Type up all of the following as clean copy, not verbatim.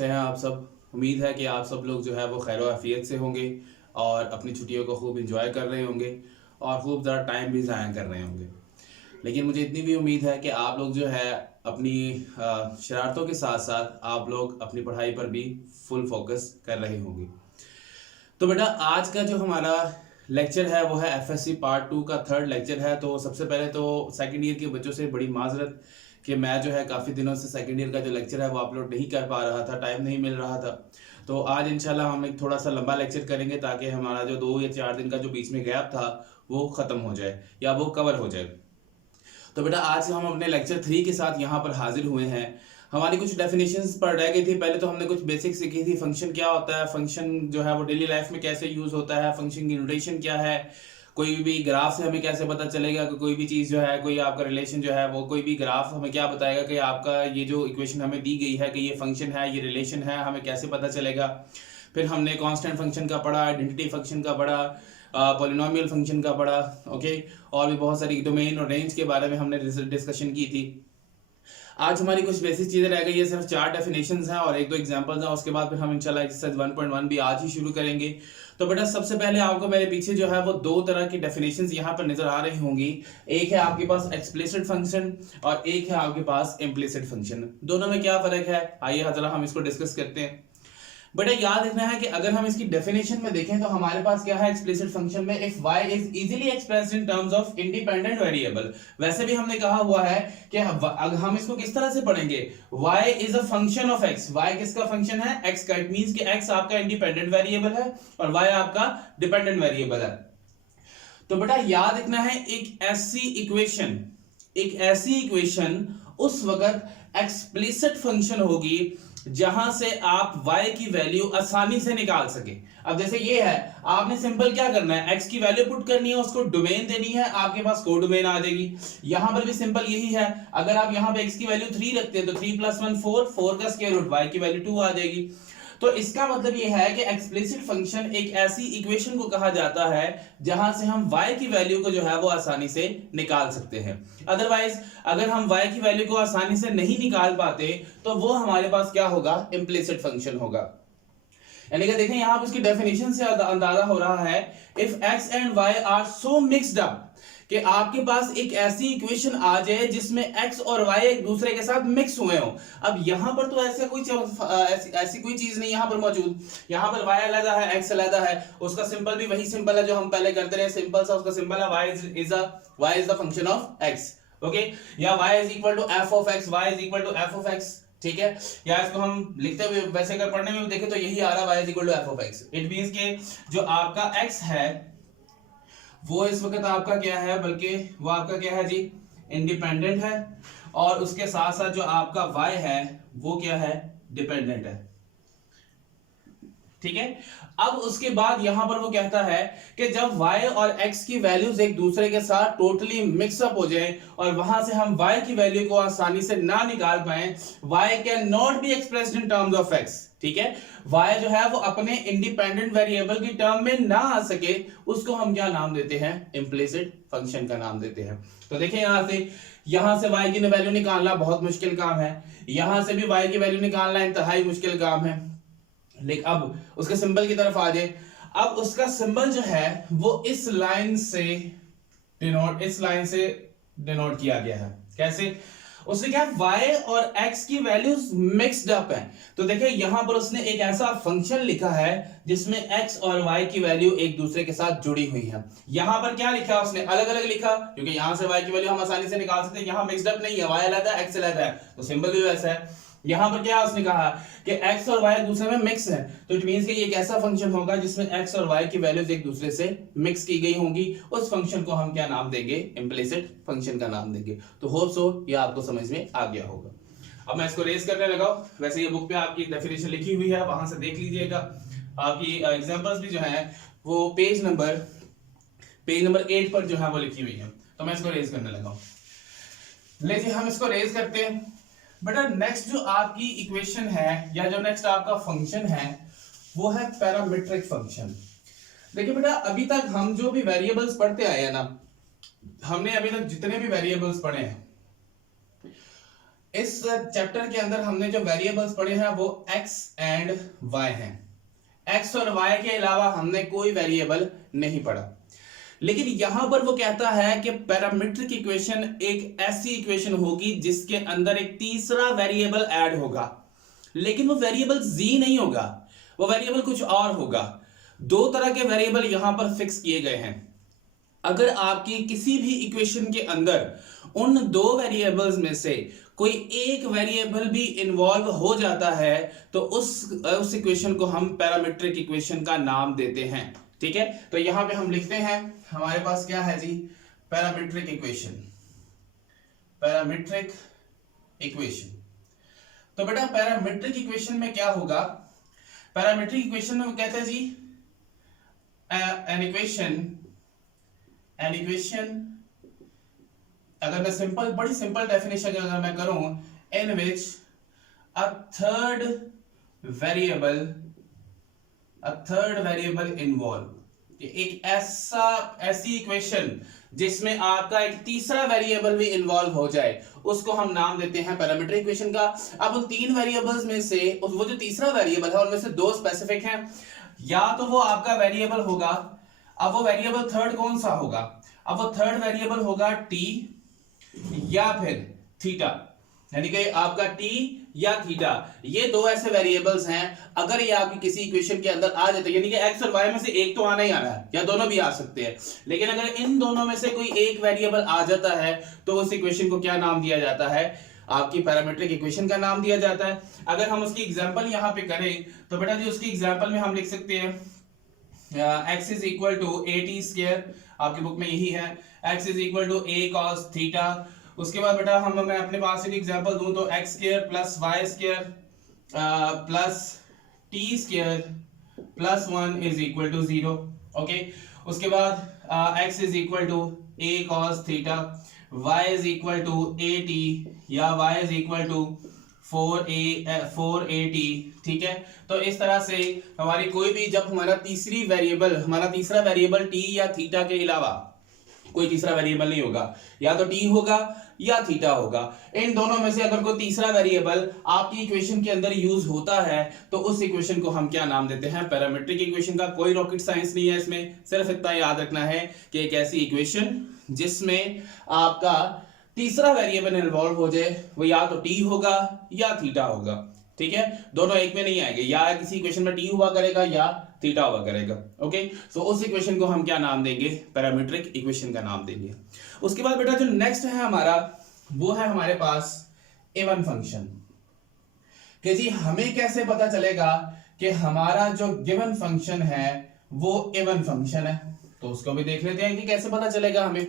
कैसे हैं आप सब। उम्मीद है कि आप सब लोग जो है वो खैर आफियत से होंगे और अपनी छुट्टियों को खूब इंजॉय कर रहे होंगे और खूब ज़्यादा टाइम भी ज़ाया कर रहे होंगे। लेकिन मुझे इतनी भी उम्मीद है कि आप लोग जो है अपनी शरारतों के साथ साथ आप लोग अपनी पढ़ाई पर भी फुल फोकस कर रहे होंगे। तो बेटा आज का जो हमारा लेक्चर है वो है एफएससी पार्ट 2 का थर्ड लेक्चर है। तो सबसे पहले तो सेकंड ईयर के बच्चों से बड़ी माजरत कि मैं जो है काफ़ी दिनों से सेकंड ईयर का जो लेक्चर है वो अपलोड नहीं कर पा रहा था, टाइम नहीं मिल रहा था। तो आज इंशाल्लाह हम एक थोड़ा सा लंबा लेक्चर करेंगे ताकि हमारा जो 2 या 4 दिन का जो बीच में गैप था वो ख़त्म हो जाए या वो कवर हो जाए। तो बेटा आज हम अपने लेक्चर 3 के साथ यहाँ पर हाजिर हुए हैं। हमारी कुछ डेफिनेशंस पर रह गई थी। पहले तो हमने कुछ बेसिक सीखी थी, फंक्शन क्या होता है, फंक्शन जो है वो डेली लाइफ में कैसे यूज होता है, फंक्शन की नोटेशन क्या है, कोई भी ग्राफ से हमें कैसे पता चलेगा कि कोई भी चीज़ जो है, कोई आपका रिलेशन जो है वो, कोई भी ग्राफ हमें क्या बताएगा कि आपका ये जो इक्वेशन हमें दी गई है कि ये फंक्शन है, ये रिलेशन है, हमें कैसे पता चलेगा। फिर हमने कांस्टेंट फंक्शन का पढ़ा, आइडेंटिटी फंक्शन का पढ़ा, पॉलिनोमियल फंक्शन का पढ़ा, ओके। और भी बहुत सारी डोमेन और रेंज के बारे में हमने डिस्कशन की थी। आज हमारी कुछ बेसिक चीजें रह गई है, सिर्फ 4 डेफिनेशंस हैं और 1-2 एग्जांपल्स हैं। उसके बाद फिर हम इंशाल्लाह एक्सरसाइज 1.1 भी आज ही शुरू करेंगे। तो बेटा सबसे पहले आपको मेरे पीछे जो है वो 2 तरह की डेफिनेशंस यहाँ पर नजर आ रही होंगी। एक है आपके पास एक्सप्लिसिट फंक्शन और एक है आपके पास इम्प्लिसिट फंक्शन। दोनों में क्या फर्क है, आइए जरा हम इसको डिस्कस करते हैं। बेटा याद रखना है कि अगर हम इसकी डेफिनेशन में देखें तो हमारे पास क्या है एक्सप्लिसिट फंक्शन में, if y is easily expressed in terms of independent variable. वैसे भी हमने कहा हुआ है कि अगर हम इसको किस तरह से पढ़ेंगे, y is a function of x। y किसका फंक्शन है, x का। इट मींस कि x आपका इंडिपेंडेंट वेरिएबल है और y आपका डिपेंडेंट वेरिएबल है। तो बेटा याद रखना है एक ऐसी इक्वेशन उस वक्त एक्सप्लिसिट फंक्शन होगी जहां से आप y की वैल्यू आसानी से निकाल सके। अब जैसे ये है, आपने सिंपल क्या करना है, x की वैल्यू पुट करनी है, उसको डोमेन देनी है, आपके पास को डोमेन आ जाएगी। यहां पर भी सिंपल यही है, अगर आप यहां पे x की वैल्यू 3 रखते हैं तो 3 + 1 4, 4 का स्क्वायर रूट, y की वैल्यू 2 आ जाएगी। तो इसका मतलब ये है कि एक्सप्लिसिट फंक्शन एक ऐसी इक्वेशन को कहा जाता है जहां से हम y की वैल्यू को जो है वो आसानी से निकाल सकते हैं। अदरवाइज अगर हम y की वैल्यू को आसानी से नहीं निकाल पाते तो वो हमारे पास क्या होगा, इम्प्लिसिट फंक्शन होगा। यानी कि देखें यहां पर इसकी डेफिनेशन से अंदाजा हो रहा है, if x and y are so mixed up कि आपके पास एक ऐसी इक्वेशन आ जाए जिसमें x और y एक दूसरे के साथ मिक्स हुए हो। अब यहां पर तो ऐसा कोई ऐसी कोई चीज नहीं यहां पर मौजूद। यहां पर y अलग है, x अलग है, उसका सिंबल भी वही सिंबल है जो हम पहले करते रहे, सिंपल सा उसका सिंबल है y is the function of x, okay. या y is equal to f of x, y is equal to f of x, ठीक है। या इसको हम लिखते हुए वैसे अगर पढ़ने में भी देखें तो यही आ रहा है y is equal to f of x। It means के जो आपका x है वो इस वक्त आपका क्या है, बल्कि वो आपका क्या है जी, इंडिपेंडेंट है, और उसके साथ साथ जो आपका y है वो क्या है, डिपेंडेंट है, ठीक है। अब उसके बाद यहां पर वो कहता है कि जब y और x की वैल्यूज एक दूसरे के साथ टोटली मिक्सअप हो जाए और वहां से हम y की वैल्यू को आसानी से ना निकाल पाए, y can not be expressed in terms of x, ठीक है। y जो है वो अपने इंडिपेंडेंट वेरिएबल की टर्म में ना आ सके, उसको हम क्या नाम देते हैं, इम्प्लिसिट फंक्शन का नाम देते हैं। तो देखिए यहां से y की वैल्यू निकालना बहुत मुश्किल काम है, यहां से भी y की वैल्यू निकालना इंतहाई मुश्किल काम है। लेकिन अब उसके सिंबल की तरफ आ जाए, अब उसका सिंबल जो है वो इस लाइन से डिनोट किया गया है। कैसे, उसने क्या, y और x की वैल्यूज मिक्स्ड अप हैं। तो देखिए यहां पर उसने एक ऐसा फंक्शन लिखा है जिसमें x और y की वैल्यू एक दूसरे के साथ जुड़ी हुई है। यहां पर क्या लिखा, उसने अलग अलग लिखा, क्योंकि यहां से y की वैल्यू हम आसानी से निकाल सकते हैं। यहां मिक्स्ड अप नहीं है, y अलग है, x अलग है, तो सिंबल भी वैसा है। यहां पर क्या उसने कहा कि x और y एक दूसरे में मिक्स है, तो इट मींस कि ये एक ऐसा फंक्शन होगा जिसमें x और y की वैल्यूज एक दूसरे से मिक्स की गई होंगी। उस फंक्शन को हम क्या नाम देंगे, इम्प्लिसिट फंक्शन का नाम देंगे। तो होप सो ये आपको समझ में आ गया होगा। अब मैं इसको रेज करने लगा हूं, वैसे ये बुक पे आपकी डेफिनेशन लिखी हुई है, वहां से देख लीजिएगा। आपकी एग्जांपल्स भी जो है वो पेज नंबर 8 पर जो है वो लिखी हुई है। तो मैं इसको रेज करने लगा हूं। लेकिन हम इसको रेज करते हैं। बेटा नेक्स्ट जो आपकी इक्वेशन है या जो नेक्स्ट आपका फंक्शन है वो है पैरामीट्रिक फंक्शन। देखिए बेटा अभी तक हम जो भी वेरिएबल्स पढ़ते आए हैं ना, हमने अभी तक जितने भी वेरिएबल्स पढ़े हैं इस चैप्टर के अंदर हमने जो वेरिएबल्स पढ़े हैं वो x एंड y हैं। x और y के अलावा हमने कोई वेरिएबल नहीं पढ़ा। लेकिन यहां पर वो कहता है कि पैरामीट्रिक इक्वेशन एक ऐसी इक्वेशन होगी जिसके अंदर एक तीसरा वेरिएबल ऐड होगा, लेकिन वो वेरिएबल z नहीं होगा, वो वेरिएबल कुछ और होगा। दो तरह के वेरिएबल यहां पर फिक्स किए गए हैं। अगर आपकी किसी भी इक्वेशन के अंदर उन दो वेरिएबल्स में से कोई एक वेरिएबल भी इन्वॉल्व हो जाता है तो उस इक्वेशन को हम पैरामीट्रिक इक्वेशन का नाम देते हैं। ठीक है, तो यहां पे हम लिखते हैं, हमारे पास क्या है जी, पैरामीट्रिक इक्वेशन। पैरामीट्रिक इक्वेशन, तो बेटा पैरामीट्रिक इक्वेशन में क्या होगा, पैरामीट्रिक इक्वेशन में कहते हैं जी एन इक्वेशन, अगर मैं बड़ी सिंपल डेफिनेशन अगर मैं करूं, इन विच अ थर्ड वेरिएबल इन्वॉल्व, एक ऐसी इक्वेशन जिसमें आपका एक तीसरा वेरिएबल भी इन्वॉल्व हो जाए, उसको हम नाम देते हैं पैरामीट्रिक इक्वेशन का। अब उन तीन वेरिएबल्स में से वो जो तीसरा वेरिएबल है उनमें से दो स्पेसिफिक हैं, या तो वो आपका वेरिएबल होगा, अब वो वेरिएबल थर्ड कौन सा होगा, अब वो थर्ड वेरिएबल होगा t या फिर थीटा, यानी कि आपका t या थीटा। ये दो ऐसे वेरिएबल्स हैं, अगर ये आपकी किसी इक्वेशन के अंदर आ जाते हैं, यानी कि x और y में से एक तो आना ही आना है, या दोनों भी आ सकते हैं, लेकिन अगर इन दोनों में से कोई एक वेरिएबल आ जाता है तो उस इक्वेशन को क्या नाम दिया जाता है, आपकी पैरामीट्रिक इक्वेशन का नाम दिया जाता है। अगर हम उसकी एग्जांपल यहां पे करें तो बेटा जी उसकी एग्जांपल में हम लिख सकते हैं x is equal to A T square, आपकी बुक में यही है, x is equal to a cos theta. उसके बाद बेटा मैं अपने पास एक एग्जांपल दूं तो x square plus y square plus t square plus 1 is equal to 0। Okay, उसके बाद x is equal to a cos theta, y is equal to a t या y is equal to 4at। ठीक है, तो इस तरह से हमारी कोई भी, जब हमारा तीसरा वेरिएबल t या थीटा के अलावा कोई तीसरा वेरिएबल नहीं होगा, या तो t होगा या थीटा होगा, इन दोनों में से अगर कोई तीसरा वेरिएबल आपकी इक्वेशन के अंदर यूज होता है तो उस इक्वेशन को हम क्या नाम देते हैं, पैरामीट्रिक इक्वेशन का। कोई रॉकेट साइंस नहीं है इसमें, सिर्फ इतना याद रखना है कि एक ऐसी इक्वेशन जिसमें आपका तीसरा वेरिएबल इन्वॉल्व हो जाए, वो या तो t होगा या थीटा होगा। ठीक है, दोनों एक में नहीं आएंगे, या किसी इक्वेशन में t हुआ करेगा या थीटा हुआ करेगा। ओके, सो उस इक्वेशन को हम क्या नाम देंगे, पैरामीट्रिक इक्वेशन का नाम देंगे। उसके बाद बेटा जो नेक्स्ट है हमारा, वो है हमारे पास इवन फंक्शन, कि जी हमें कैसे पता चलेगा कि हमारा जो गिवन फंक्शन है वो इवन फंक्शन है, तो उसको भी देख लेते हैं कि कैसे पता चलेगा हमें।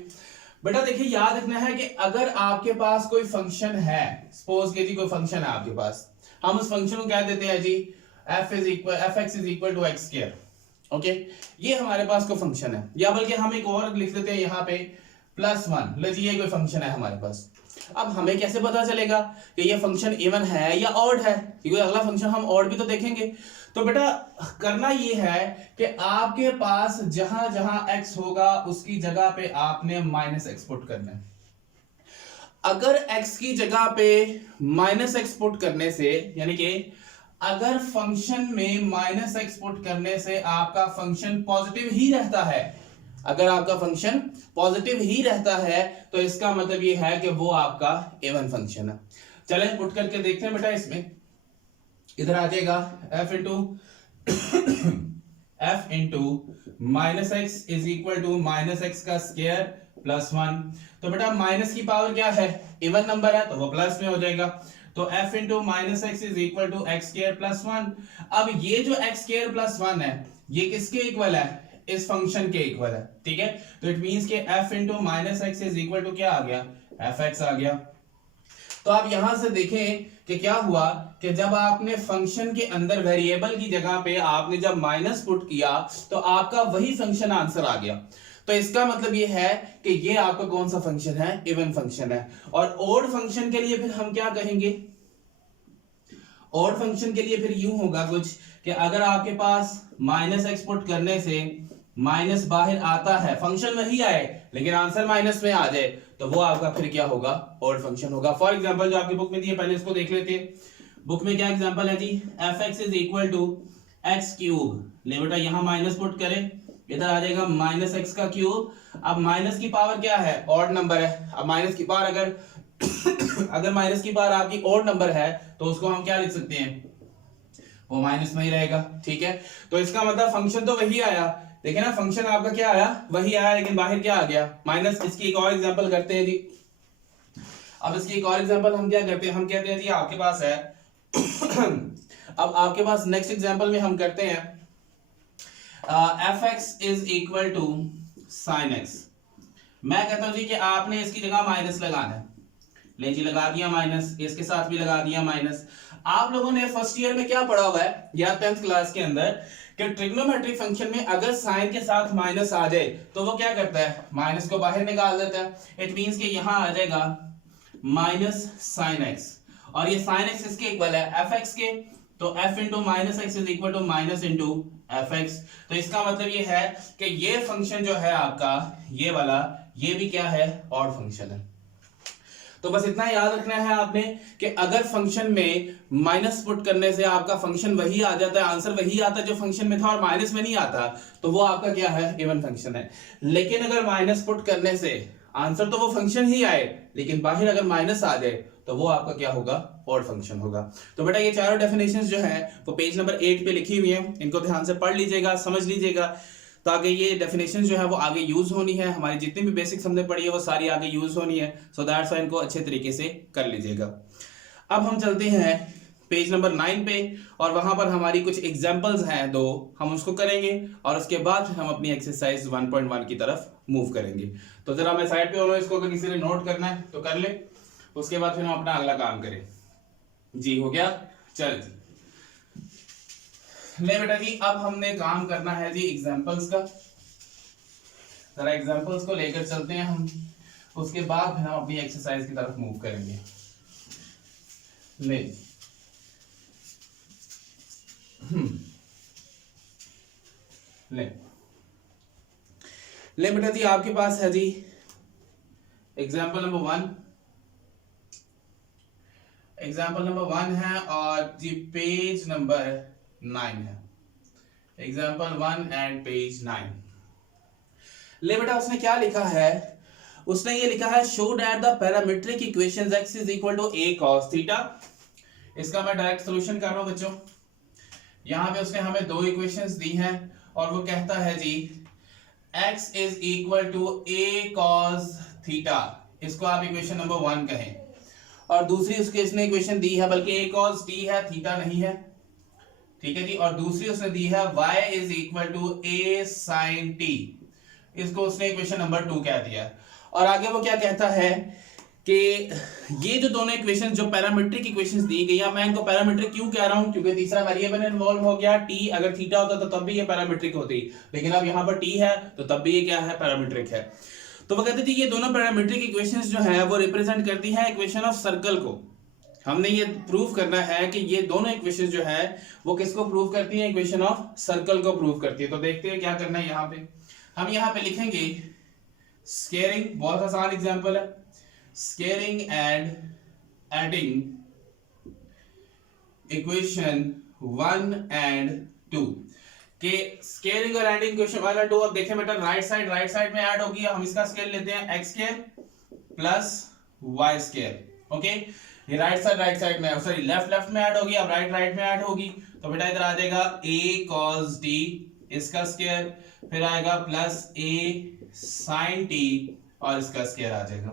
बेटा देखिए, याद रखना है कि अगर आपके पास कोई फंक्शन है, सपोज के जी कोई फंक्शन है आपके पास, हम उस फंक्शन को क्या देते हैं जी, F X is equal to X square. Okay, ये हमारे पास कोई फंक्शन है, या बल्कि हम एक और लिख देते हैं यहाँ पे +1। लो जी, ये कोई फंक्शन है हमारे पास। अब हमें कैसे पता चलेगा कि ये फंक्शन इवन है या ऑड है, क्योंकि अगला फंक्शन हम ऑड भी तो देखेंगे। तो बेटा करना ये है कि आपके पास जहां जहां x होगा उसकी जगह पे आपने -x पुट करना है। अगर x की जगह पे -x पुट करने से, यानी कि अगर फंक्शन में -x पुट करने से आपका फंक्शन पॉजिटिव ही रहता है, अगर आपका फंक्शन पॉजिटिव ही रहता है तो इसका मतलब ये है कि वो आपका इवन फंक्शन है। चलें पुट करके देखते हैं बेटा, इसमें इधर आ जाएगा f into -x is equal to -x का स्क्वायर +1। तो बेटा माइनस की पावर क्या है, इवन नंबर है तो वो प्लस में हो जाएगा, तो f into -x is equal to x square +1। अब ये जो x स्क्वायर +1 है ये किसके इक्वल है, इस फंक्शन के इक्वल है। ठीक है, तो इट मींस के f into -x is equal to क्या आ गया, fx आ गया। तो आप यहां से देखें कि क्या हुआ कि जब आपने फंक्शन के अंदर वेरिएबल की जगह पे आपने जब माइनस पुट किया तो आपका वही फंक्शन आंसर आ गया। तो इसका मतलब ये है कि ये आपका कौन सा फंक्शन है, इवन फंक्शन है। और ऑड फंक्शन के लिए फिर हम क्या कहेंगे, ऑड फंक्शन के लिए फिर यूं होगा कुछ कि अगर आपके पास -x पुट करने से माइनस बाहर आता है, फंक्शन वही आए लेकिन आंसर माइनस में आ जाए, तो वो आपका फिर क्या होगा, ऑड फंक्शन होगा। फॉर एग्जांपल जो आपकी बुक में दी है पहले इसको देख लेते हैं। बुक में क्या एग्जांपल है जी, fx is equal to X cube. ले बेटा यहां माइनस पुट करें, इधर आ जाएगा माइनस एक्स का क्यूब। अब माइनस की पावर क्या है, ऑड नंबर है। अब माइनस की पावर अगर अगर माइनस की पावर आपकी ऑड नंबर है तो उसको हम क्या लिख सकते हैं, वो माइनस में ही रहेगा। ठीक है, तो इसका मतलब फंक्शन तो वही आया, देखिए ना फंक्शन आपका क्या आया, वही आया, लेकिन बाहर क्या आ गया, माइनस। इसकी एक और एग्जांपल करते हैं जी। अब इसकी एक और एग्जांपल हम क्या करते हैं, हम कहते हैं जी आपके पास है अब आपके पास नेक्स्ट एग्जांपल में हम करते हैं fx is equal to sine X. मैं कहता हूं जी कि आपने इसकी जगह माइनस लगाना है। ले जी लगा दिया माइनस, इसके साथ भी लगा दिया माइनस। आप लोगों ने फर्स्ट ईयर में क्या पढ़ा हुआ है या 10th क्लास के अंदर कि ट्रिग्नोमेट्रिक फंक्शन में अगर साइन के साथ माइनस आ जाए तो वो क्या करता है, माइनस को बाहर निकाल देता है। इट मींस कि यहां आ जाएगा माइनस साइन एक्स, और ये साइन एक्स इसके इक्वल है एफ एक्स के, तो f into minus X is equal to minus into F X. तो इसका मतलब ये है कि ये फंक्शन जो है आपका, ये वाला, ये भी क्या है, ऑड फंक्शन है। तो बस इतना याद रखना है आपने कि अगर फंक्शन में माइनस पुट करने से आपका फंक्शन वही आ जाता है, आंसर वही आता है जो फंक्शन में था, और माइनस में नहीं आता, तो वो आपका क्या है, इवन फंक्शन है। लेकिन अगर माइनस पुट करने से आंसर तो वो फंक्शन ही आए, लेकिन बाहर अगर माइनस आ जाए तो वो आपका क्या होगा, ऑड फंक्शन होगा। तो बेटा ये चारों डेफिनेशंस जो है वो पेज नंबर 8 पे लिखी हुई है, इनको ध्यान से पढ़ लीजिएगा, समझ लीजिएगा, ताकि ये डेफिनेशन जो है वो आगे यूज होनी है, हमारी जितनी भी बेसिक्स हमने पढ़ी है वो सारी आगे यूज होनी है। सो दैट्स व्हाई इनको अच्छे तरीके से कर लीजिएगा। अब हम चलते हैं पेज नंबर 9 पे, और वहां पर हमारी कुछ एग्जांपल्स हैं दो, हम उसको करेंगे और उसके बाद हम अपनी एक्सरसाइज 1.1 की तरफ मूव करेंगे। तो जरा मैं साइड पे हूँ, इसको अगर किसी ने नोट करना है तो कर ले, उसके बाद फिर हम अपना अगला काम करें। जी हो गया, चल जी ले बेटा जी, अब हमने काम करना है जी एग्जांपल्स का। जरा एग्जांपल्स को लेकर चलते हैं हम, उसके बाद फिर हम अपनी एक्सरसाइज की तरफ मूव करेंगे। ले ले बेटा जी, आपके पास है जी एग्जांपल नंबर 1। एग्जांपल नंबर 1 है और जी पेज नंबर 9 है। Example 1 and page 9। ले बेटा उसने क्या लिखा है, उसने ये लिखा है show that the parametric equations x is equal to a cos theta. इसका मैं डायरेक्ट सॉल्यूशन कर रहा हूं बच्चों। यहां पे उसने हमें दो इक्वेशंस दी हैं और वो कहता है जी x is equal to a cos theta, इसको आप इक्वेशन नंबर 1 कहें, और दूसरी उसके इसने इक्वेशन दी है, बल्कि a cos t है, थीटा नहीं है, ठीक है जी, और दूसरी उसने दी है y is equal to a sin t, इसको उसने इक्वेशन नंबर 2 कह दिया। और आगे वो क्या कहता है कि ये जो दोनों इक्वेशंस जो पैरामीट्रिक इक्वेशंस दी गई है, मैं इनको पैरामीट्रिक क्यों कह रहा हूं, क्योंकि तीसरा वेरिएबल इन्वॉल्व हो गया t। अगर थीटा होता तो तब भी ये पैरामीट्रिक होती, लेकिन अब यहां पर t है तो तब भी ये क्या है, पैरामीट्रिक है। तो वो कहते थे ये दोनों पैरामीट्रिक इक्वेशंस जो है वो रिप्रेजेंट करती है इक्वेशन ऑफ सर्कल को। हमने ये प्रूव करना है कि ये दोनों इक्वेशंस जो है वो किसको प्रूव करती हैं, इक्वेशन ऑफ सर्कल को प्रूव करती है। तो देखते हैं क्या करना है। यहाँ पे हम यहाँ पे लिखेंगे स्केयरिंग, बहुत आसान एग्जांपल है, squaring and adding equation 1 and 2 के स्केयरिंग और एडिंग इक्वेशन 1 और 2। अब देखें बेटा राइट साइड में ऐड होगी, हम इसका स्केयर लेते हैं x square plus y square. Okay, ये राइट साइड में, सॉरी लेफ्ट में ऐड होगी, अब राइट में ऐड होगी, तो बेटा इधर आ जाएगा a cos t इसका स्केयर, फिर आएगा प्लस a sin t और इसका स्केयर आ जाएगा।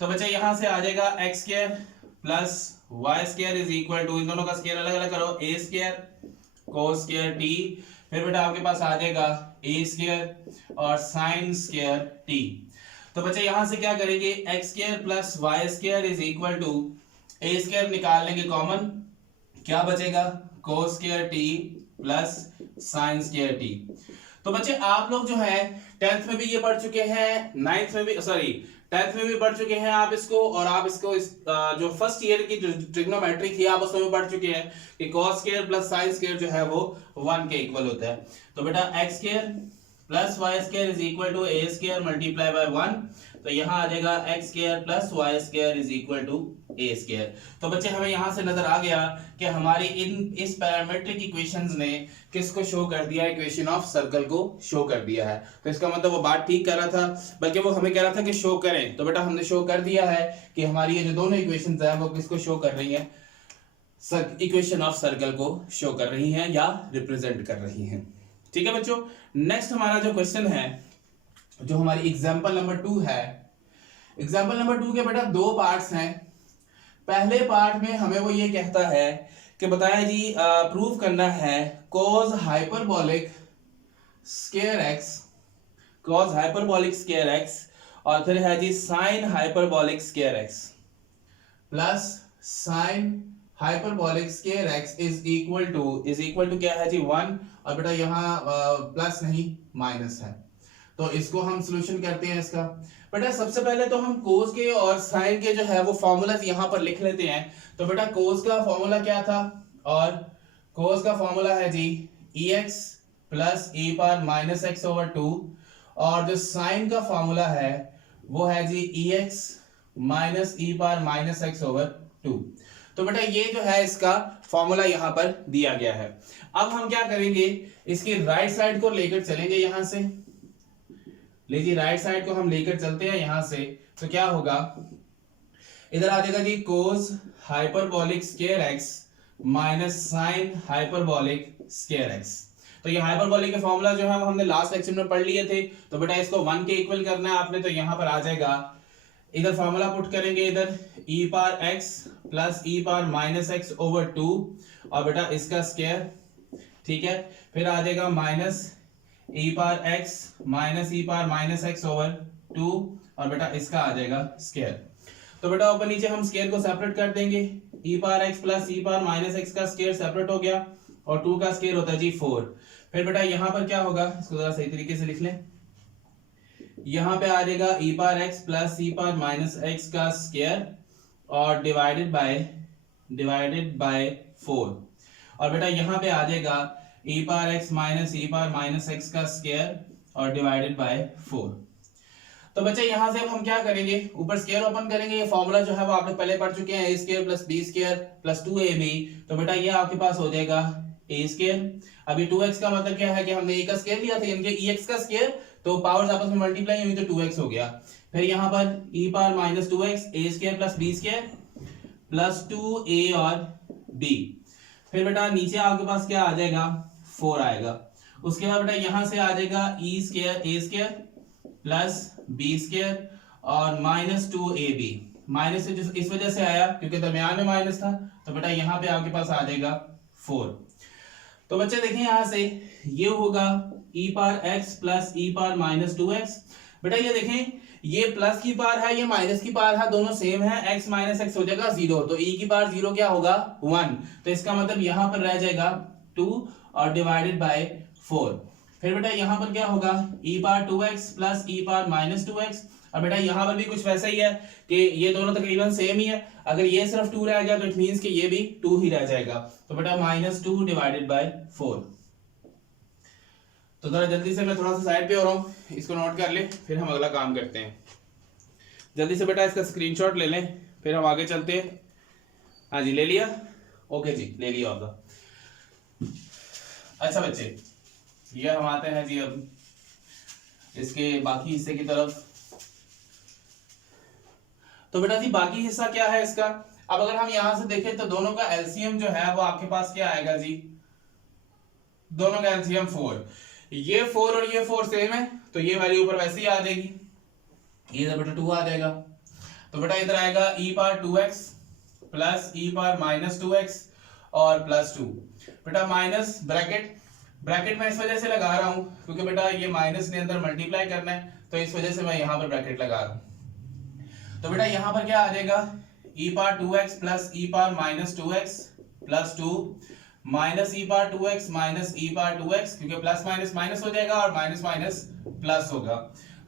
तो बच्चा यहां से आ जाएगा x square plus y square is equal to, इन दोनों का स्केयर अलग अलग करो, a square cos square t, फिर बेटा आपके पास आ जाएगा a स्केयर और sin स्केयर t। तो बच्चे यहां से क्या करेंगे, x square plus y square is equal to a square निकाल लेंगे कॉमन, क्या बचेगा, cos square t plus sin square t। तो बच्चे आप लोग जो है 10th में भी ये पढ़ चुके हैं, 9th में भी, सॉरी 10th में भी पढ़ चुके हैं आप इसको, और आप इसको जो फर्स्ट ईयर की ट्रिग्नोमेट्री थी आप उसमें भी पढ़ चुके हैं कि cos square plus sin square जो है वो 1 के इक्वल होता है। तो बेटा x square plus Y square is equal to A square multiply by 1, तो यहाँ आ जाएगा X square plus Y square is equal to A square. तो बच्चे हमें यहाँ से नजर आ गया कि हमारी इस पैरामेट्रिक इक्वेशंस ने किसको शो कर दिया, इक्वेशन ऑफ सर्कल को शो कर दिया है। तो इसका मतलब वो बात ठीक कर रहा था, बल्कि वो हमें कह रहा था कि शो करें, तो बेटा हमने शो कर दिया है कि हमारी ये जो दोनों इक्वेशंस है वो किसको शो कर रही है, इक्वेशन ऑफ सर्कल को शो कर रही हैं या रिप्रेजेंट कर रही हैं। ठीक है बच्चों, नेक्स्ट हमारा जो क्वेश्चन है, जो हमारी एग्जांपल नंबर 2 है, एग्जांपल नंबर 2 के बेटा दो पार्ट्स हैं। पहले पार्ट में हमें वो ये कहता है कि बताया जी प्रूव करना है cos hyperbolic square x, cos hyperbolic square x, और फिर है जी sin hyperbolic square x plus sin hyperbolic square x is equal to क्या है जी 1, और बेटा यहाँ प्लस नहीं माइनस है। तो इसको हम सॉल्यूशन करते हैं इसका। बेटा सबसे पहले तो हम कोस के और साइन के जो है वो फॉर्मूलाज यहाँ पर लिख लेते हैं। तो बेटा कोस का फॉर्मूला क्या था, और कोस का फॉर्मूला है जी ex plus e power minus x over 2, और जो साइन का फॉर्मूला है वो है जी ex minus e power minus x over 2। तो बेटा ये जो है इसका फॉर्मूला यहाँ पर दिया गया है। अब हम क्या करेंगे, इसकी राइट साइड को लेकर चलेंगे, यहां से लीजिए राइट साइड को हम लेकर चलते हैं यहां से। तो क्या होगा, इधर आ जाएगा जी cos hyperbolic square x minus sine hyperbolic square x। तो ये हाइपरबोलिक के फॉर्मूला जो है वो हमने लास्ट लेक्चर में पढ़ लिए थे। तो बेटा इसको 1 के इक्वल करना है आपने, तो यहां पर आ जाएगा, इधर फॉर्मूला पुट करेंगे, इधर e power x plus e power minus x over 2, और बेटा इसका स्क्वायर, ठीक है, फिर आ जाएगा minus e power x minus e power minus x over 2, और बेटा इसका आ जाएगा स्क्वायर। तो बेटा ऊपर नीचे हम स्क्वायर को सेपरेट कर देंगे, e power x plus e power minus X का स्क्वायर सेपरेट हो गया, और 2 का स्क्वायर होता है जी 4। फिर बेटा यहाँ पर क्या होगा, इसको जरा सही तरीके से लिख लें, यहाँ पे आ जाएगा e power x plus e power minus X का स्क्वायर और डिवाइडेड बाय 4, और बेटा यहाँ पे आ जाएगा e power x minus e power minus X का स्क्वायर और डिवाइडेड बाय 4। तो बच्चे यहाँ से अब हम क्या करेंगे, ऊपर स्क्वायर ओपन करेंगे, ये फॉर्मूला जो है वो आपने पहले पढ़ चुके हैं, a square plus b square plus 2ab। तो बेटा ये आपके पास हो जाएगा a स्क्वायर। अभी 2x का मतलब क्या है कि हमने a का स्क्वायर लिया था, यानी कि ex का स्क्वायर, तो पावर्स आपस में मल्टीप्लाई हुई तो 2x हो गया। फिर यहाँ पर e power minus 2x a square plus b square plus 2a और b। फिर बेटा नीचे आपके पास क्या आ जाएगा, 4 आएगा। उसके बाद बेटा यहाँ से आ जाएगा e square a square plus b square और माइनस 2ab। माइनस से इस वजह से आया क्योंकि दरमियान में माइनस था, तो बेटा यहाँ पे आपके पास आ जाएगा 4। तो बच्चे देखें यहाँ से ये होगा e power x plus e power minus 2x। बेटा ये देखें, ये प्लस की पावर है, ये माइनस की पावर है, दोनों सेम है, x माइनस एक्स हो जाएगा 0, तो e की पावर 0 क्या होगा 1, तो इसका मतलब यहाँ पर रह जाएगा 2 और डिवाइडेड बाय 4। फिर बेटा यहाँ पर क्या होगा, e power 2x plus e power minus 2x। और बेटा यहाँ पर भी कुछ वैसा ही है कि ये दोनों तकरीबन सेम ही है, अगर ये सिर्फ 2 रह गया तो इट मींस कि ये भी 2 ही रह जाएगा, तो बेटा माइनस 2 डिवाइडेड बाय 4। तो जरा जल्दी से मैं थोड़ा सा साइड पे हो रहा हूँ, इसको नोट कर ले, फिर हम अगला काम करते हैं। जल्दी से बेटा इसका स्क्रीनशॉट ले लें, फिर हम आगे चलते हैं। हाँ जी ले लिया, ओके जी ले लिया होगा। अच्छा बच्चे ये हम आते हैं जी अब इसके बाकी हिस्से की तरफ। तो बेटा जी बाकी हिस्सा क्या है इसका, अब अगर हम यहां से देखें तो दोनों का एलसीएम जो है वो आपके पास क्या आएगा जी, दोनों का एलसीएम 4। ये 4 और ये 4 सेम है, तो ये वैल्यू ऊपर वैसे ही आ जाएगी, ये इधर बेटा 2 आ जाएगा। तो बेटा इधर आएगा e power 2x plus e power minus 2x और प्लस 2। बेटा माइनस ब्रैकेट मैं इस वजह से लगा रहा हूं क्योंकि बेटा ये माइनस ने अंदर मल्टीप्लाई करना है, तो इस वजह से मैं यहां पर ब्रैकेट लगा रहा हूं। तो बेटा यहां पर क्या आ जाएगा, e power 2x plus e power minus 2x plus 2 minus e power 2x minus e power 2x, क्योंकि प्लस माइनस माइनस हो जाएगा और माइनस माइनस प्लस होगा,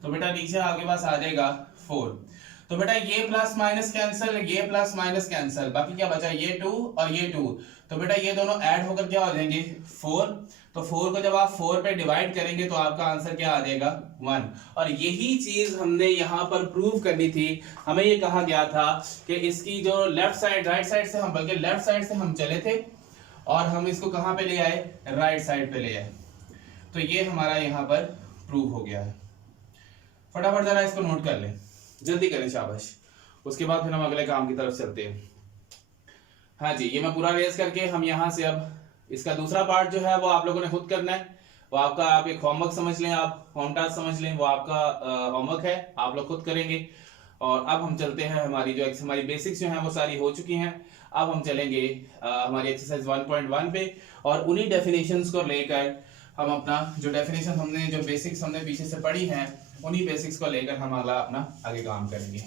तो बेटा नीचे आपके पास आ जाएगा 4। तो बेटा ये प्लस माइनस कैंसिल, ये प्लस माइनस कैंसिल, बाकी क्या बचा, ये 2 और ये 2, तो बेटा ये दोनों ऐड होकर क्या हो जाएंगे 4। तो 4 को जब आप 4 पे डिवाइड करेंगे तो आपका आंसर क्या आ जाएगा 1। और यही चीज हमने यहाँ पर प्रूव करनी थी। हमें ये कहा गया था कि इसकी जो लेफ्ट साइड, राइट साइड से हम, बल्कि लेफ्ट साइड से हम चले थे और हम इसको कहाँ पे ले आए, राइट साइड पे ले आए। तो ये हमारा यहाँ पर प्रूव हो गया है। फटाफट जरा इसको नोट कर लें, जल्दी करें, शाबाश। उसके बाद फिर हम अगले काम की तरफ चलते हैं। हाँ जी, ये मैं पूरा रेस करके हम यहाँ से अब इसका दूसरा पार्ट जो है वो आप लोगों ने खुद करना है। वो आपका, आप एक होमवर्क समझ लें, आप होम टास्क समझ लें, वो आपका होमवर्क है, आप लोग खुद करेंगे। और अब हम चलते हैं, हमारी बेसिक्स जो हैं वो सारी हो चुकी हैं। अब हम चलेंगे हमारी एक्सरसाइज 1.1 पे, और उन्हीं डेफिनेशंस को लेकर हम अपना जो डेफिनेशन हमने, जो बेसिक्स हमने पीछे से पढ़ी हैं, उन्हीं बेसिक्स को लेकर हम अगला अपना आगे काम करेंगे।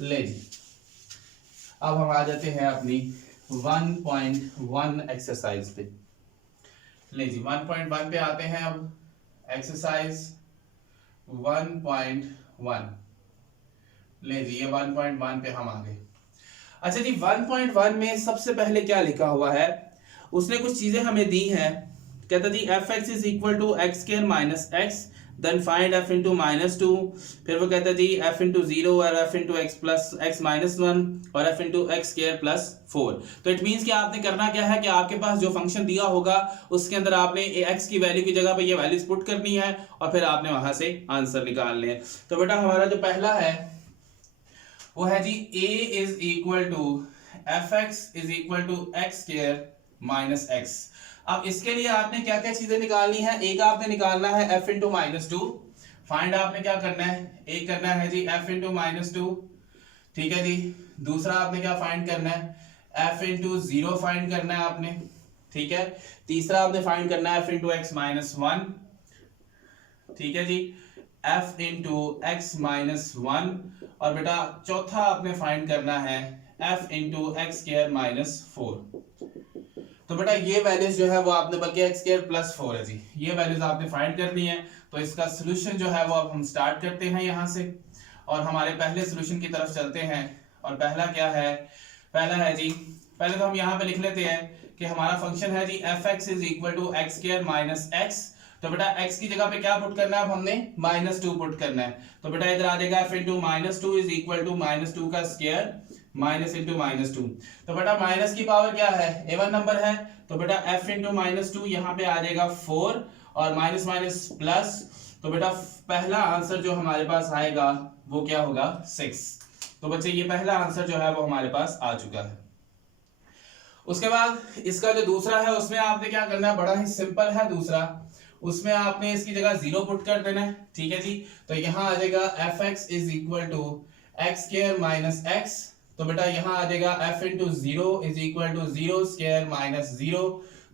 ले जी, अब हम आ जाते हैं अपनी 1.1 एक्सरसाइज पे। ले जी 1.1 पे आते हैं। अब एक्सरसाइज 1.1, ले जी ये 1.1 पे हम आ गए। अच्छा जी, 1.1 में सबसे पहले क्या लिखा हुआ है, उसने कुछ चीजें हमें दी हैं। कहता जी fx is equal to X square minus X, then find f into -2। फिर वो कहता जी f इंटू 0 और f into x plus x minus 1 और f into x square plus 4। तो इट मीन्स कि आपने करना क्या है कि आपके पास जो फंक्शन दिया होगा उसके अंदर आपने x की वैल्यू की जगह पे ये वैल्यूज पुट करनी है और फिर आपने वहां से आंसर निकालने हैं। तो बेटा हमारा जो पहला है वो है जी a is equal to fx is equal to X square minus X. अब इसके लिए आपने क्या क्या चीजें निकालनी है। एक आपने निकालना है f इंटू -2। फाइंड आपने क्या करना है, एक करना है जी f इंटू -2, ठीक है जी। दूसरा आपने क्या फाइंड करना है, f इंटू 0 फाइंड करना है आपने, ठीक है। तीसरा आपने फाइंड करना है f इंटू एक्स माइनस 1, ठीक है जी, f इंटू एक्स माइनस 1। और बेटा चौथा आपने फाइंड करना है f into x square minus 4। तो बेटा ये वैल्यूज जो है वो आपने, बल्कि एक्स स्क्वायर प्लस 4 है जी, ये वैल्यूज आपने फाइंड करनी है। तो इसका सोल्यूशन जो है वो अब हम स्टार्ट करते हैं यहाँ से और हमारे पहले सोल्यूशन की तरफ चलते हैं। और पहला क्या है, पहला है जी, पहले तो हम यहाँ पे लिख लेते हैं कि हमारा फंक्शन है जी fx is equal to X square minus X. तो बेटा x की जगह पे क्या पुट करना है, अब हमने -2 पुट करना है। तो बेटा इधर आ जाएगा f into -2 is equal to -2 का स्क्वायर माइनस इंटू -2। तो बेटा माइनस की पावर क्या है, एवन नंबर है। तो बेटा f इंटू -2 यहाँ पे आ जाएगा 4 और माइनस माइनस प्लस। तो बेटा पहला आंसर जो हमारे पास आएगा वो क्या होगा 6। तो बच्चे ये पहला आंसर जो है वो हमारे पास आ चुका है। उसके बाद इसका जो दूसरा है उसमें आपने क्या करना है, बड़ा ही सिंपल है दूसरा, उसमें आपने इसकी जगह 0 पुट कर देना है, ठीक है जी। तो यहाँ आ जाएगा fx is equal to X square minus X. तो बेटा यहाँ आ जाएगा f into 0 is equal to 0 square minus 0।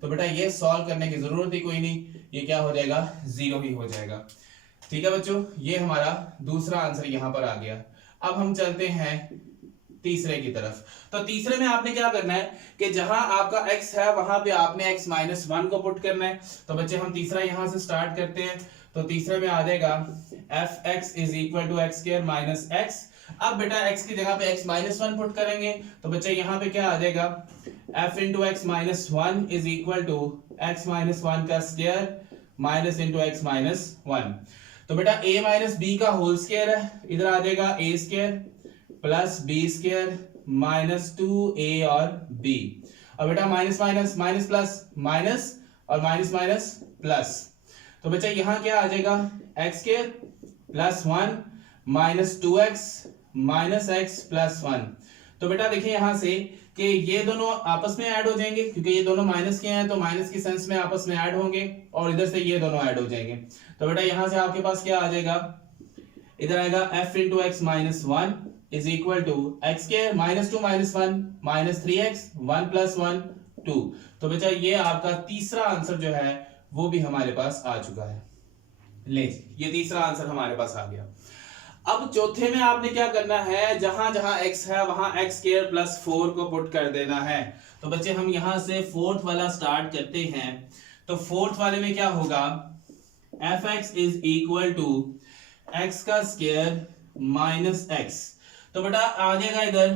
तो बेटा ये सॉल्व करने की जरूरत ही कोई नहीं, ये क्या हो जाएगा 0 ही हो जाएगा, ठीक है बच्चों। ये हमारा दूसरा आंसर यहाँ पर आ गया। अब हम चलते हैं तीसरे की तरफ। तो तीसरे में आपने क्या करना है कि जहां आपका x है वहां पे आपने x माइनस 1 को पुट करना है। तो बच्चे हम तीसरा यहां से स्टार्ट करते हैं। तो तीसरे में आ जाएगा fx is equal to X square minus X. अब बेटा x की जगह पे x माइनस 1 पुट करेंगे। तो बच्चे यहाँ पे क्या आ जाएगा, f into X minus 1 is equal to X minus 1 का square minus into X minus 1। तो बेटा a माइनस b का होल स्क्वायर है, इधर आ जाएगा a square plus B square minus 2a और b। और बेटा minus minus minus plus minus और माइनस माइनस प्लस। तो बच्चा यहाँ क्या आ जाएगा X square plus 1 minus 2x minus X plus 1। तो बेटा देखिए यहाँ से कि ये दोनों आपस में ऐड हो जाएंगे, क्योंकि ये दोनों माइनस के हैं तो माइनस की सेंस में आपस में ऐड होंगे, और इधर से ये दोनों ऐड हो जाएंगे। तो बेटा यहाँ से आपके पास क्या आ जाएगा, इधर आएगा f into X minus 1 is equal to X square minus 2 minus 1 minus 3x 1 plus 1 2। तो बेटा ये आपका तीसरा आंसर जो है वो भी हमारे पास आ चुका है। ले ये तीसरा आंसर हमारे पास आ गया। अब चौथे में आपने क्या करना है, जहां जहां x है वहां x स्क्वायर प्लस 4 को पुट कर देना है। तो बच्चे हम यहां से फोर्थ वाला स्टार्ट करते हैं। तो फोर्थ वाले में क्या होगा, fx is equal to x का स्क्वायर माइनस x। तो बेटा आ जाएगा इधर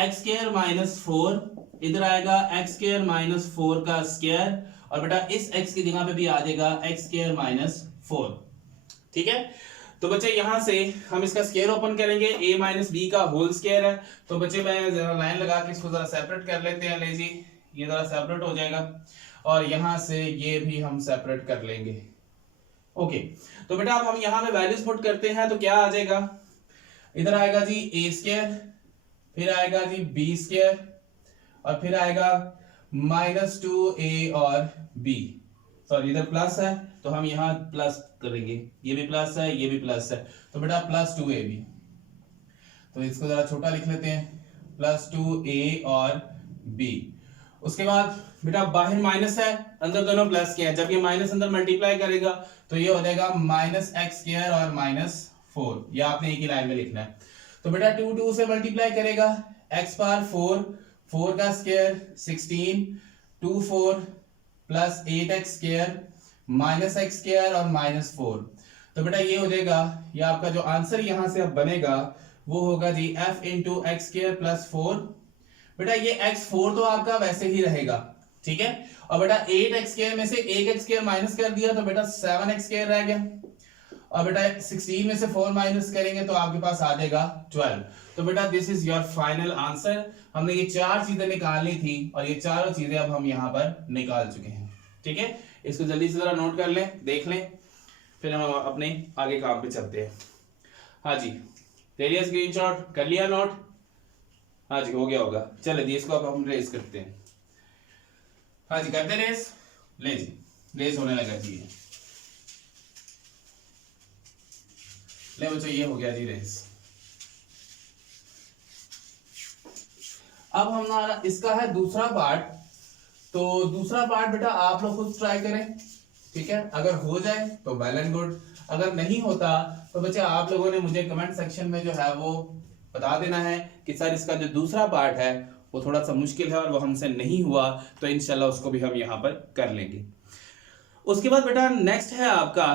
x स्क्वायर माइनस 4 इधर आएगा एक्स स्क्वायर माइनस 4 का स्क्वायर, और बेटा इस x की जगह पे भी आ जाएगा एक्स स्क्वायर माइनस 4। ठीक है, तो बच्चे यहां से हम इसका स्क्वायर ओपन करेंगे, a माइनस बी का होल स्क्वायर है। तो बच्चे मैं जरा लाइन लगा के इसको जरा सेपरेट कर लेते हैं। ले जी, ये जरा सेपरेट हो जाएगा, और यहां से ये भी हम सेपरेट कर लेंगे। ओके, तो बेटा अब हम यहाँ पे वैल्यूज पुट करते हैं, तो क्या आ जाएगा, इधर आएगा जी ए स्क्वायर, फिर आएगा जी बी स्क्वायर, और फिर आएगा माइनस 2a और b। सॉरी, इधर प्लस है तो हम यहाँ प्लस करेंगे, ये भी प्लस है, ये भी प्लस है, तो बेटा प्लस 2ab। तो इसको जरा छोटा लिख लेते हैं, प्लस 2a और b। उसके बाद बेटा बाहर माइनस है, अंदर दोनों प्लस के हैं, जब ये माइनस अंदर मल्टीप्लाई करेगा तो ये हो जाएगा माइनस एक्स स्क्वायर और माइनस 4। ये आपने एक ही लाइन में लिखना है। तो बेटा 2 से मल्टीप्लाई करेगा, x पावर 4, 4 का square 16, 2 4 plus 8x square minus x square और माइनस 4। तो बेटा ये हो जाएगा, ये आपका जो आंसर यहां से अब बनेगा वो होगा जी f into x square plus 4। बेटा ये x4 तो आपका वैसे ही रहेगा, ठीक है, और बेटा 8x स्क्वायर में से एक एक्स स्क्वायर माइनस कर दिया तो बेटा 7x स्क्वायर रह गया, और बेटा 16 में से 4 माइनस करेंगे तो आपके पास आ जाएगा 12। तो बेटा this is your final answer. हमने ये चार चीजें निकालनी थी और ये चारों चीजें अब हम यहाँ पर निकाल चुके हैं। ठीक है, इसको जल्दी से जरा नोट कर लें, देख लें, फिर हम अपने आगे काम पे चलते हैं। हाँ जी, ले लिया स्क्रीनशॉट, कर लिया नोट? हाँ जी, हो गया होगा। चले जी, इसको अब हम रेस करते हैं। हाँ जी, करते रेस। ले जी, रेस होने लगा जी। ले बच्चों, ये हो गया जी रेस। अब हमारा इसका है दूसरा पार्ट। तो दूसरा पार्ट बेटा आप लोग खुद ट्राई करें, ठीक है, अगर हो जाए तो वेल एंड गुड, अगर नहीं होता तो बच्चे आप लोगों ने मुझे कमेंट सेक्शन में जो है वो बता देना है कि सर इसका जो दूसरा पार्ट है वो थोड़ा सा मुश्किल है और वो हमसे नहीं हुआ, तो इंशाल्लाह उसको भी हम यहाँ पर कर लेंगे। उसके बाद बेटा नेक्स्ट है आपका,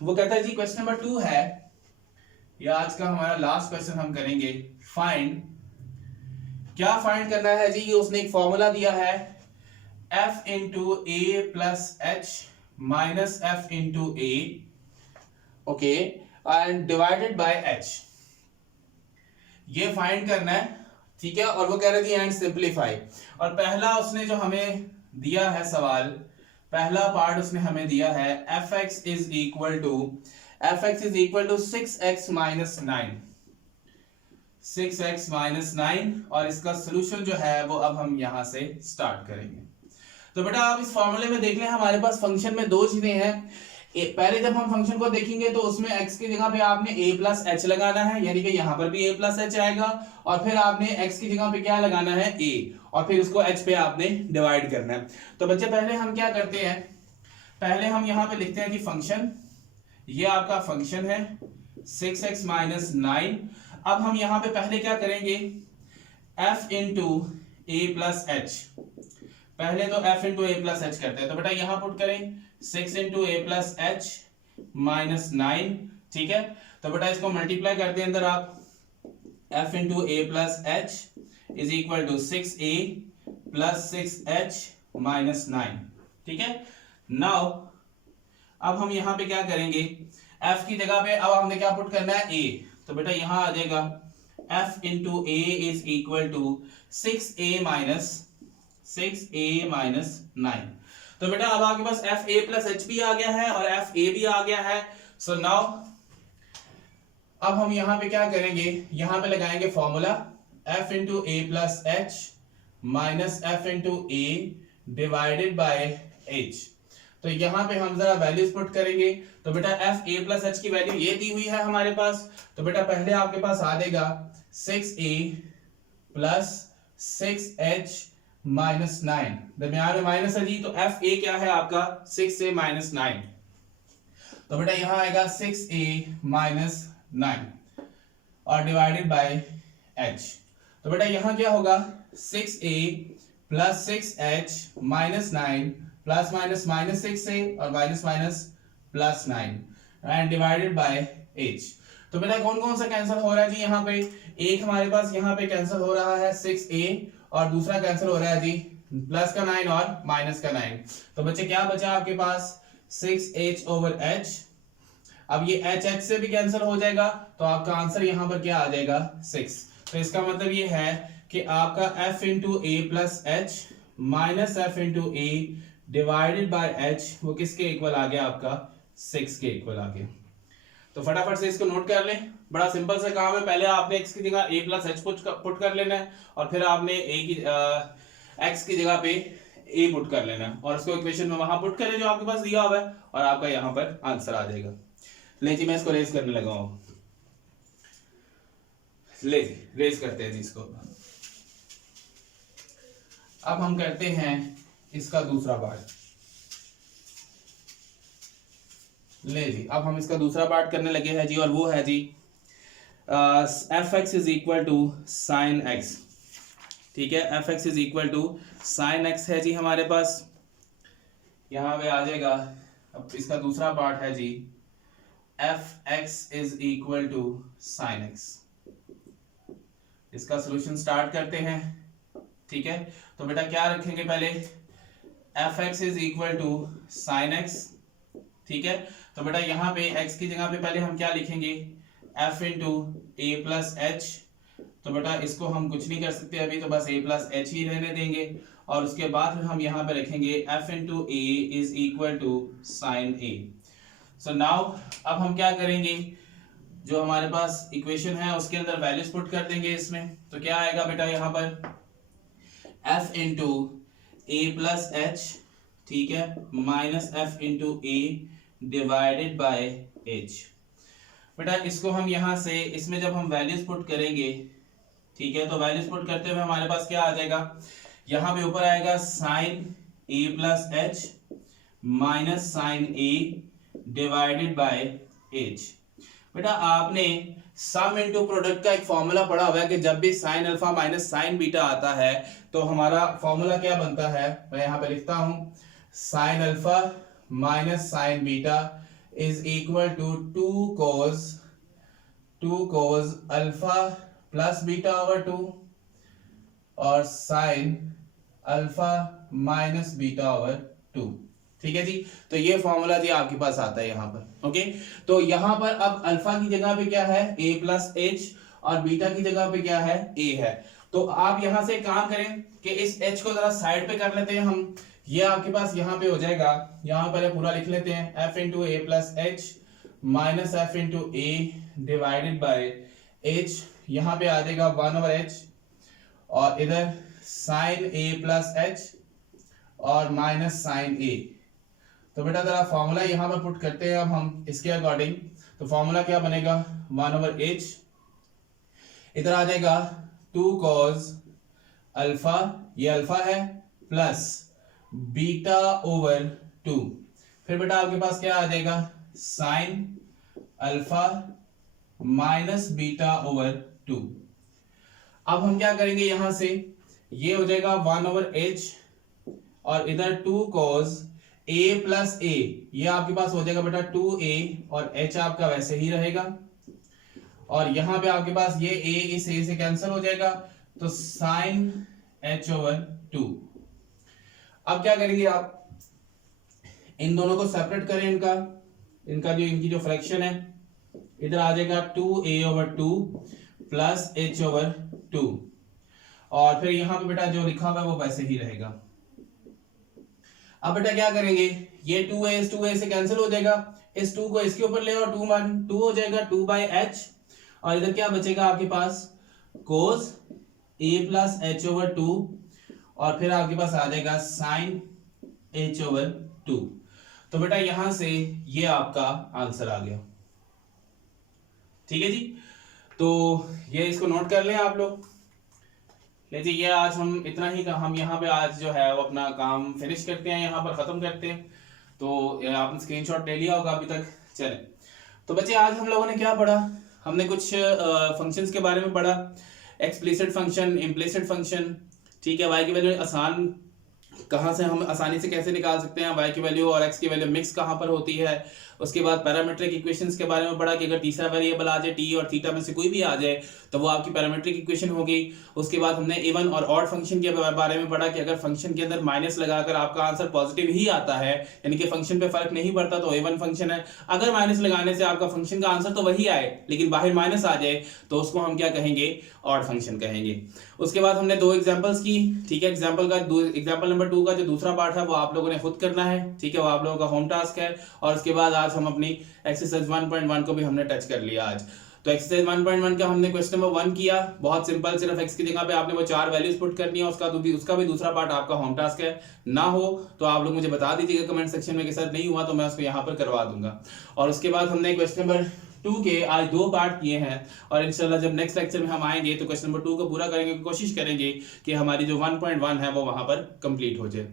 वो कहता है जी क्वेश्चन नंबर 2 है, ये आज का हमारा लास्ट क्वेश्चन हम करेंगे। फाइंड, क्या फाइंड करना है जी? ये उसने एक फॉर्मूला दिया है, f into A plus H minus F into A, okay, and divided by h। ये फाइंड करना है, ठीक है, और वो कह रहे थे एंड सिंप्लीफाई। और पहला उसने जो हमें दिया है सवाल, पहला पार्ट उसने हमें दिया है fx is equal to 6x minus 9, 6x minus 9, और इसका सोल्यूशन जो है वो अब हम यहां से स्टार्ट करेंगे। तो बेटा आप इस फॉर्मूले में देख लें, हमारे पास फंक्शन में दो चीजें हैं। पहले जब हम फंक्शन को देखेंगे तो उसमें x की जगह पे आपने a प्लस एच लगाना है, यानी कि यहाँ पर भी a प्लस एच आएगा, और फिर आपने x की जगह पे क्या लगाना है, a, और फिर उसको h पे आपने डिवाइड करना है। तो बच्चे पहले हम क्या करते हैं, पहले हम यहाँ पे लिखते हैं कि फंक्शन, ये आपका फंक्शन है 6x माइनस 9। अब हम यहाँ पे पहले क्या करेंगे, f into A plus H, पहले तो f into A plus H करते हैं। तो बेटा यहाँ पुट करें 6 into A plus H minus 9, ठीक है, तो बेटा इसको मल्टीप्लाई कर दें अंदर आप, f into A plus H is equal to 6a plus 6h minus 9, ठीक है। नाउ अब हम यहाँ पे क्या करेंगे, f की जगह पे अब हमने क्या पुट करना है, a, तो बेटा यहाँ आ जाएगा f into A is equal to 6a minus 9। तो बेटा अब आपके पास एफ ए प्लस एच भी आ गया है और एफ ए भी आ गया है। सो नाउ अब हम यहां पे क्या करेंगे, यहां पे लगाएंगे formula F into A plus H minus F into A divided by H. तो यहां पे हम जरा वैल्यूज पुट करेंगे। तो बेटा एफ ए प्लस एच की वैल्यू ये दी हुई है हमारे पास, तो बेटा पहले आपके पास आ जाएगा 6a प्लस 6h माइनस 9, दरमियान में माइनस है जी, तो एफ ए क्या है आपका 6a माइनस 9, तो बेटा यहां आएगा 6a माइनस 9 और डिवाइडेड बाय h। तो बेटा यहां क्या होगा 6a plus 6h minus 9 plus minus minus 6a और minus minus plus 9 and divided by h। तो बेटा कौन कौन सा कैंसिल हो रहा है जी यहाँ पे, एक हमारे पास यहाँ पे कैंसिल हो रहा है 6a और दूसरा कैंसिल हो रहा है जी प्लस का 9 और माइनस का 9। तो बच्चे क्या बचा आपके पास 6h/h। अब ये h से भी कैंसिल हो जाएगा तो आपका आंसर यहाँ पर क्या आ जाएगा 6। तो इसका मतलब ये है कि आपका f into A plus H minus F into A divided by H वो किसके इक्वल आ गया, आपका 6 के इक्वल आ गया। तो फटाफट से इसको नोट कर लें, बड़ा सिंपल सा काम है। पहले आपने x की जगह a प्लस एच पुट कर लेना है और फिर आपने x की जगह पे a पुट कर लेना है और उसको इक्वेशन में वहां पुट करें जो आपके पास दिया हुआ है और आपका यहाँ पर आंसर आ जाएगा। ले जी मैं इसको रेज करने लगा हूं, ले जी रेज करते हैं जी इसको। अब हम करते हैं इसका दूसरा पार्ट। ले जी अब हम इसका दूसरा पार्ट करने लगे हैं जी और वो है जी F X is equal to sine X. ठीक है, F X is equal to sine X है जी हमारे पास, यहां पे आ जाएगा। अब इसका दूसरा पार्ट है जी F X is equal to sine X. इसका सोल्यूशन स्टार्ट करते हैं। ठीक है, तो बेटा क्या रखेंगे पहले, F X is equal to sine X. ठीक है, तो बेटा यहाँ पे x की जगह पे पहले हम क्या लिखेंगे, f into A plus H. तो बेटा इसको हम कुछ नहीं कर सकते अभी, तो बस a प्लस एच ही रहने देंगे और उसके बाद हम यहाँ पे रखेंगे f into A is equal to sine A. So now अब हम क्या करेंगे, जो हमारे पास इक्वेशन है उसके अंदर वैल्यूज पुट कर देंगे इसमें। तो क्या आएगा बेटा यहाँ पर f into A plus H, ठीक है, minus F into A divided by H. बेटा इसको हम यहां से इसमें जब हम वैल्यूज पुट करेंगे, ठीक है, तो वैल्यूज पुट करते हुए हमारे पास क्या आ जाएगा, यहां पे ऊपर आएगा sine A plus H minus sine A divided by H. बेटा आपने सम इनटू प्रोडक्ट का एक फॉर्मूला पढ़ा हुआ है कि जब भी sign alpha minus sine beta आता है तो हमारा फॉर्मूला क्या बनता है, मैं यहां पे लिखता हूं, sine alpha minus sine beta is equal to two cos alpha plus beta over 2 और sine alpha minus beta over 2। ठीक है जी, तो ये फॉर्मूला जी आपके पास आता है यहाँ पर। ओके, तो यहाँ पर अब अल्फा की जगह पे क्या है a प्लस एच और बीटा की जगह पे क्या है a है। तो आप यहाँ से काम करें कि इस h को जरा साइड पे कर लेते हैं हम, ये आपके पास यहाँ पे हो जाएगा, यहाँ पर पूरा लिख लेते हैं f into A plus H minus F into A divided by H, यहाँ पे आ जाएगा 1/h और इधर साइन a प्लस एच और माइनस साइन a। तो बेटा जरा फॉर्मूला यहाँ पर पुट करते हैं अब हम इसके अकॉर्डिंग। तो फॉर्मूला क्या बनेगा, 1/h, इधर आ जाएगा 2 cos अल्फा, ये अल्फा है, प्लस बीटा ओवर 2। फिर बेटा आपके पास क्या आ जाएगा, sign alpha minus beta over 2। अब हम क्या करेंगे, यहां से ये हो जाएगा 1/h और इधर 2 cos a प्लस ए, ये आपके पास हो जाएगा बेटा 2a और h आपका वैसे ही रहेगा और यहां पे आपके पास ये a इस a से कैंसिल हो जाएगा, तो साइन h ओवर 2। अब क्या करेंगे आप, इन दोनों को सेपरेट करें, इनकी जो फ्रैक्शन है, इधर आ जाएगा 2a over 2 plus h over 2 और फिर यहां पे बेटा जो लिखा हुआ है वो वैसे ही रहेगा। अब बेटा क्या करेंगे, ये 2a से कैंसिल हो जाएगा, इस 2 को इसके ऊपर ले और 2 हो जाएगा 2/h और इधर क्या बचेगा आपके पास cos a plus h over 2 और फिर आपके पास आ जाएगा साइन h ओवर 2। तो बेटा यहां से ये आपका आंसर आ गया। ठीक है जी, तो ये इसको नोट कर लें आप लोग। लीजिए ये आज हम इतना ही हम यहाँ पे आज जो है वो अपना काम फिनिश करते हैं, यहाँ पर ख़त्म करते हैं। तो आपने स्क्रीनशॉट ले लिया होगा अभी तक। चले तो बच्चे आज हम लोगों ने क्या पढ़ा, हमने कुछ फंक्शंस के बारे में पढ़ा, एक्सप्लिसिट फंक्शन, इम्प्लिसिट फंक्शन। ठीक है, वाई की वैल्यू आसान कहाँ से हम आसानी से कैसे निकाल सकते हैं, वाई की वैल्यू और एक्स की वैल्यू मिक्स कहाँ पर होती है, उसके बाद पैरामीट्रिक इक्वेशंस के बारे में पढ़ा कि अगर तीसरा वेरिएबल आ जाए टी और थीटा में से कोई भी आ जाए तो वो आपकी पैरामीट्रिक इक्वेशन होगी। उसके बाद हमने इवन और ऑड फंक्शन के बारे में पढ़ा कि अगर फंक्शन के अंदर माइनस लगाकर आपका आंसर पॉजिटिव ही आता है, यानी कि फंक्शन पे फर्क नहीं पड़ता, तो इवन फंक्शन है। अगर माइनस लगाने से आपका फंक्शन का आंसर तो वही आए लेकिन बाहर माइनस आ जाए तो उसको हम क्या कहेंगे, ऑड फंक्शन कहेंगे। उसके बाद हमने दो एग्जांपल्स की, ठीक है। एग्जांपल नंबर 2 का जो दूसरा पार्ट है वो आप लोगों ने खुद करना है, ठीक है, वो आप लोगों का होम टास्क है। और उसके बाद आज हम अपनी एक्सरसाइज 1.1 को भी हमने टच कर लिया आज। तो एक्सरसाइज 1.1 का हमने क्वेश्चन नंबर 1 किया, बहुत सिंपल, सिर्फ x की जगह पे आपने वो 4 वैल्यूज पुट करनी है। उसका भी दूसरा पार्ट आपका होम टास्क है। ना हो तो आप लोग मुझे बता दीजिएगा कमेंट सेक्शन में कि सर नहीं हुआ, तो मैं उसको यहाँ पर करवा दूंगा। और उसके बाद हमने क्वेश्चन नंबर 2 के आज 2 पार्ट किए हैं और इंशाल्लाह जब नेक्स्ट लेक्चर में हम आएंगे तो क्वेश्चन नंबर 2 को पूरा करेंगे, कोशिश करेंगे कि हमारी जो 1.1 है वो वहां पर कंप्लीट हो जाए।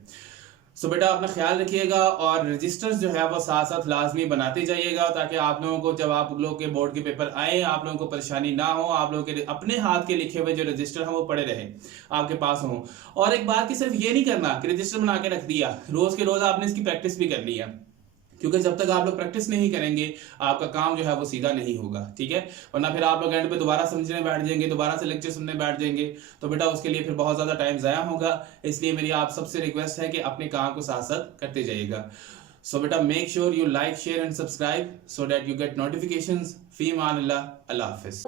सो बेटा अपना ख्याल रखिएगा और रजिस्टर्स जो है वो साथ साथ लाजमी बनाते जाइएगा, ताकि आप लोगों को जब आप लोगों के बोर्ड के पेपर आए आप लोगों को परेशानी ना हो, आप लोगों के अपने हाथ के लिखे हुए जो रजिस्टर हैं वो पड़े रहे आपके पास हो। और एक बात की सिर्फ ये नहीं करना कि रजिस्टर बना के रख दिया, रोज के रोज आपने इसकी प्रैक्टिस भी करनी है, क्योंकि जब तक आप लोग प्रैक्टिस नहीं करेंगे आपका काम जो है वो सीधा नहीं होगा, ठीक है। वरना फिर आप लोग एंड पे दोबारा समझने बैठ जाएंगे, दोबारा से लेक्चर सुनने बैठ जाएंगे, तो बेटा उसके लिए फिर बहुत ज्यादा टाइम जाया होगा। इसलिए मेरी आप सबसे रिक्वेस्ट है कि अपने काम को साथ साथ करते जाइएगा। सो बेटा make sure you like, share and subscribe so that you get notifications. फी मान अल्लाह, अल्लाह हाफिज।